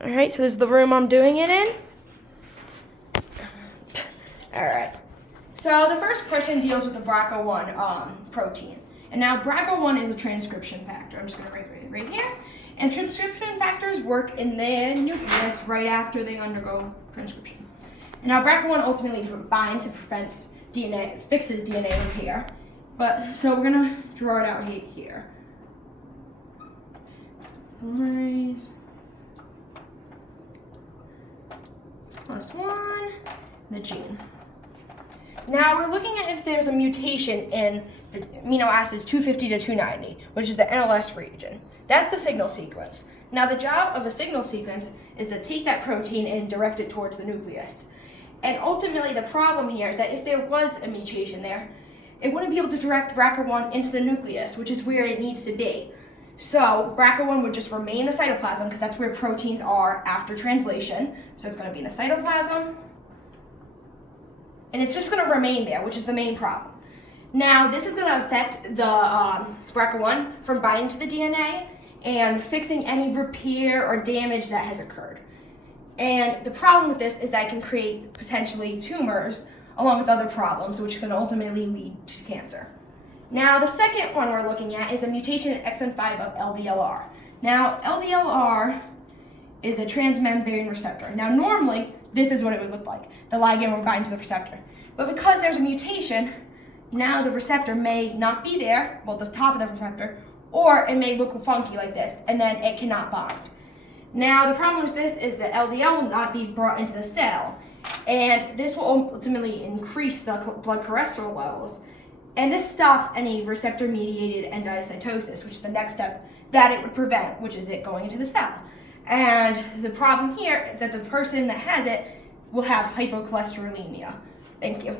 All right, so this is the room I'm doing it in. All right. So the first question deals with the BRCA1 protein. And now BRCA1 is a transcription factor. I'm just going to write it right here. And transcription factors work in the nucleus right after they undergo transcription. And now BRCA1 ultimately binds and prevents DNA, fixes DNA repair. But so we're going to draw it out here. Polymerase +1, the gene. Now we're looking at if there's a mutation in the amino acids 250 to 290, which is the NLS region. That's the signal sequence. Now the job of a signal sequence is to take that protein and direct it towards the nucleus. And ultimately the problem here is that if there was a mutation there, it wouldn't be able to direct BRCA1 into the nucleus, which is where it needs to be. So BRCA1 would just remain in the cytoplasm because that's where proteins are after translation. So it's going to be in the cytoplasm. And it's just going to remain there, which is the main problem. Now, this is going to affect the BRCA1 from binding to the DNA and fixing any repair or damage that has occurred. And the problem with this is that it can create potentially tumors along with other problems, which can ultimately lead to cancer. Now, the second one we're looking at is a mutation in exon 5 of LDLR. Now, LDLR is a transmembrane receptor. Now, normally, this is what it would look like. The ligand would bind to the receptor. But because there's a mutation, now the receptor may not be there, well, the top of the receptor, or it may look funky like this, and then it cannot bind. Now, the problem with this is that LDL will not be brought into the cell, and this will ultimately increase the blood cholesterol levels, and this stops any receptor-mediated endocytosis, which is the next step that it would prevent, which is it going into the cell. And the problem here is that the person that has it will have hypercholesterolemia. Thank you.